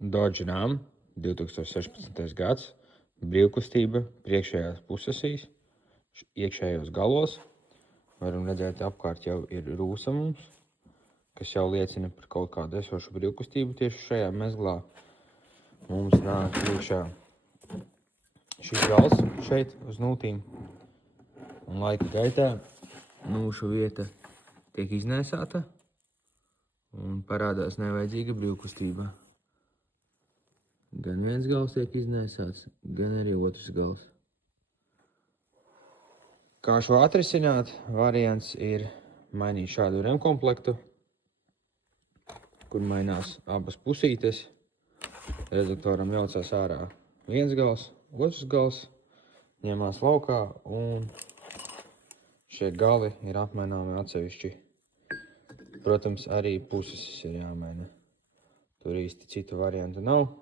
Dodge Ram 2016. gads, brīvkustība priekšējās pusesīs, iekšējos galos. Varam redzēt, apkārt jau ir rūsamums, kas jau liecina par kaut kādu esošu brīvkustību tieši šajā mezglā. Mums nāk iekšā šis gals šeit uz nūtīm, un laika gaitā nūšu vieta tiek iznēsāta un parādās nevajadzīga brīvkustība. Gan viens gals tiek iznēsāts, gan arī otrs gals. Kā šo atrisināt, variants ir mainīt šādu remkomplektu, kur mainās abas pusītes. Reduktoram jaucās ārā viens gals, otrs gals ņemās laukā, un šie gali ir apmaināmi atsevišķi. Protams, arī puses ir jāmaina. Tur īsti citu variantu nav.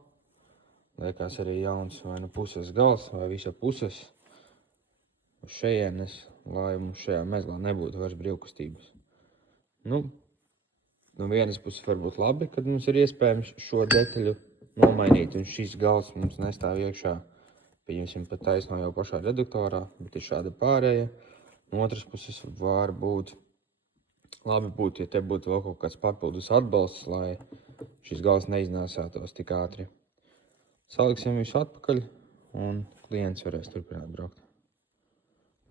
Liekas arī jauns vai nu puses gals, vai visa puses uz šejienes, lai mums šajā mezglā nebūtu vairs brīvkustības. No vienas puses varbūt labi, kad mums ir iespējams šo detaļu nomainīt, un šis gals mums nestāv iekšā, pieņemsim pat taisno jau pašā reduktorā, bet ir šāda pārēja. No otras puses var būt labi būtu, ja te būtu vēl kaut kāds papildus atbalsts, lai šis gals neiznēsātos tik ātri. Saliksim visu atpakaļ, un klients varēs turpināt braukt.